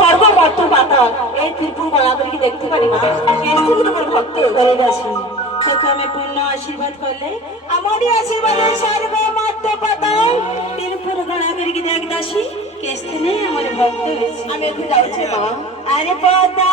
স্বর্গ মর্ত পাতাল এই ত্রিপুর গলা করে কি দেখতে পারি মা? এসে কি তোমার ভক্ত করে গেছি তোকে আমি পূর্ণ আশীর্বাদ করলে আমারই আশীর্বাদে স্বর্গ মর্ত পাতাল ত্রিপুর গণা করে কি দেখ দাসী কেস্তে নেই আমার ভক্ত হয়েছে আমি এখন যাচ্ছি মা। আরে পতা